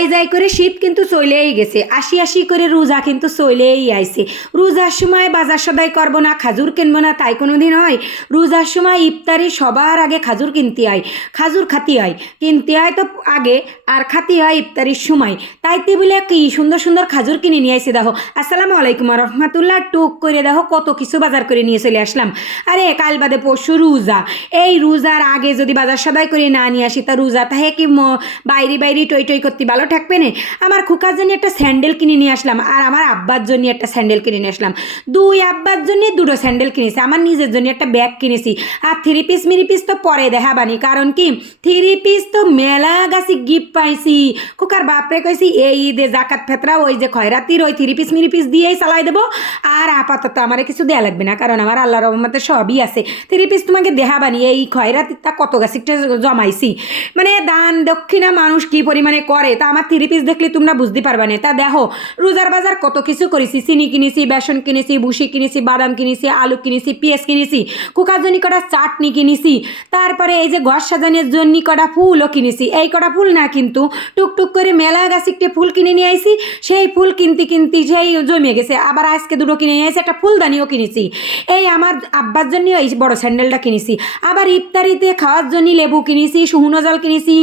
এই যাই করে শীত কিন্তু চলেই গেছে। আশি আশি করে রোজা কিন্তু চলেই আইছে। রোজার সময় বাজার সদাই করব না, খাজুর কিনবো না, তাই কোনো দিন হয়। রোজার সময় ইফতারি সবার আগে খাজুর কিনতে হয়, খাজুর খাতি হয়। কিনতে হয় তো আগে, আর খাতি হয় ইফতারির সময়। তাইতে বলে কি সুন্দর সুন্দর খাজুর কিনে নিয়ে আসি দেখো। আসসালামু আলাইকুম রহমতুল্লাহ। টুক করে দেখো কত কিছু বাজার করে নিয়ে চলে আসলাম। আরে কাল বাদে পরশু রোজা। এই রোজার আগে যদি বাজার সদাই করে না নিয়ে আসি, তা রোজা তাহে কি বাইরে বাইরে টই টই করতে ভালো থাকবে না আমার খুকার জন্য একটা স্যান্ডেল কিনে নিয়ে আসলাম আর আমার আব্বার জন্য একটা স্যান্ডেল কিনে নিয়ে আসলাম। দুই আব্বার জন্য দুটো স্যান্ডেল কিনেছি, আমার নিজের জন্য একটা ব্যাগ কিনেছি আর থ্রি পিস মিরি পিস তো পরে দেখাবানি কারণ কি? থ্রি পিস তো মেলা গাছি গিফট পাইছি। খুকার বাপরে কইছি, এই ঈদে জাকাত ফেতরা ওই যে খয়রাতির ওই থ্রি পিস মিরি পিস দিয়েই চালাই দেবো। আর আপাতত আমার কিছু দেয়া লাগবে না, কারণ আমার আল্লাহ রহমতে সবই আছে। থ্রি পিস তোমাকে দেখাবানি এই খয়রাতিরটা কত গাছিটা জমাইছি। মানে দান দক্ষিণা মানুষ কি পরিমাণে করে তা আমার থ্রি পিস দেখলে তোমরা বুঝতে পারবা না। তা দেখো, রোজার বাজার কত কিছু করেছি। চিনি কিনেছি, বেসন কিনেছি, ভুসি কিনেছি, বাদাম কিনেছি, আলু কিনেছি, পেঁয়াজ কিনেছি কুকার জন্য কটা চাটনি কিনেছি, তারপরে এই যে ঘর সাজানোর জন্য কটা ফুলও কিনেছি। এই কটা ফুল না কিন্তু টুকটুক করে মেলা গাছ একটি ফুল কিনে নিয়ে আইছি, সেই ফুল কিনতে কিনতে সেই জমে গেছে। আবার আজকে দুটো কিনে নিয়ে এসে একটা ফুলদানিও কিনেছি। এই আমার আব্বার জন্য এই বড় স্যান্ডেলটা কিনেছি। আবার ইফতারিতে খাওয়ার জন্য লেবু কিনেছি, শুকনো জল কিনেছি,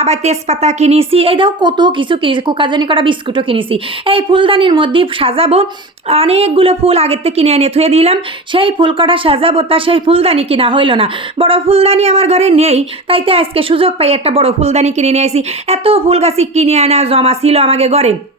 আবার তেজপাতা কিনেছি। এই দেখো কত কিছু কিনেছি কুকার জন্য কটা বিস্কুটও কিনেছি। এই ফুলদানির মধ্যে সাজাবো, অনেকগুলো ফুল আগের থেকে কিনে এনে থুয়ে দিলাম। সেই ফুল কটা সাজাবো, তা সেই ফুলদানি কিনা হইল না। বড় ফুলদানি আমার ঘরে নেই, তাই তো আজকে সুযোগ পাই একটা বড় ফুলদানি কিনে নিয়ে আসি এত ফুল গাছি কিনে আনা জমা ছিল আমাকে ঘরে।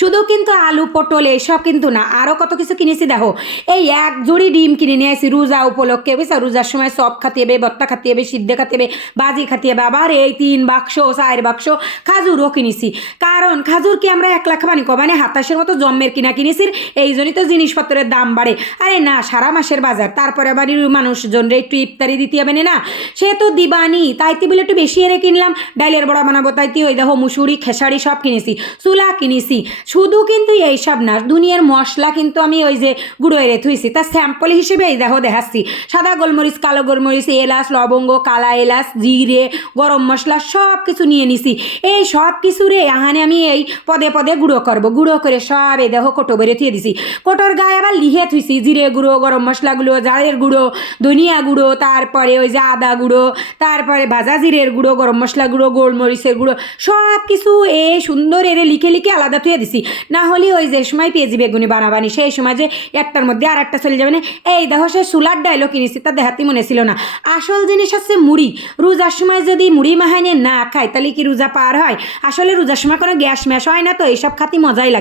শুধু কিন্তু আলু, পটল এইসব কিন্তু না আরও কত কিছু কিনেছি দেখো। এই এক জুড়ি ডিম কিনে নিয়ে আসি রোজা উপলক্ষে, বুঝছ? রোজার সময় সব খাতে হবে বত্তা খাতে হবে, সিদ্ধে খাতে হবে বাজি খাতে হবে। আবার এই তিন বাক্স চার বাক্স, খাজুরও কিনেছি। কারণ খাজুর কি আমরা এক লাখ বানি কমানে হাতাশের মতো জম্মের কিনা কিনেছি এই জন্যই তো জিনিসপত্রের দাম বাড়ে। আরে না, সারা মাসের বাজার। তারপরে আবার মানুষজনরে একটু ইফতারি দিতে হবে না? সে তো দিবানি, তাই তাইতে বলে একটু বেশি এরে কিনলাম। ডাইলের বড়া বানাবো তাইতে ওই দেখো মুসুরি, খেসারি সব কিনেছি, চুলা কিনেছি। শুধু কিন্তু এইসব না, দুনিয়ার মশলা কিন্তু আমি ওই যে গুঁড়ো এরে থুইছি। তার স্যাম্পল হিসেবে এই দেখো দেখাচ্ছি। সাদা গোলমরিচ, কালো গোলমরিচ, এলাচ, লবঙ্গ, কালা এলাচ, জিরে, গরম মশলা সব কিছু নিয়ে নিছি। এই সব কিছু রে আহানে আমি এই পদে পদে গুঁড়ো করব। গুঁড়ো করে সব এই দেখো কোটো বেরে থুয়ে দিছি। কোটোর গায়ে আবার লিহে থুইছি, জিরে গুঁড়ো, গরম মশলাগুলো জালের গুঁড়ো, ধনিয়া গুঁড়ো, তারপরে ওই যে আদা গুঁড়ো, তারপরে ভাজা জিরের গুঁড়ো, গরম মশলা গুঁড়ো, গোলমরিচের গুঁড়ো, সব কিছু এ সুন্দর এরে লিখে লিখে আলাদা থুয়ে দিছি। না হলে ওই যে সময় পেঁয়াজি বেগুনি বানাবানি, সেই সময় যে একটার মধ্যে আর একটা চলে যাবে না। এই দেখো, সে সুলার ডাইলও কিনেছি তা দেখাতে মনে ছিল না। আসল জিনিস হচ্ছে মুড়ি। রোজার সময় যদি মুড়ি মাহাইনে না খায়, তাহলে কি রোজা পার হয়? আসলে রোজার সময় কোনো গ্যাস ম্যাশ হয় না তো এইসব খাতি মজাই লাগে।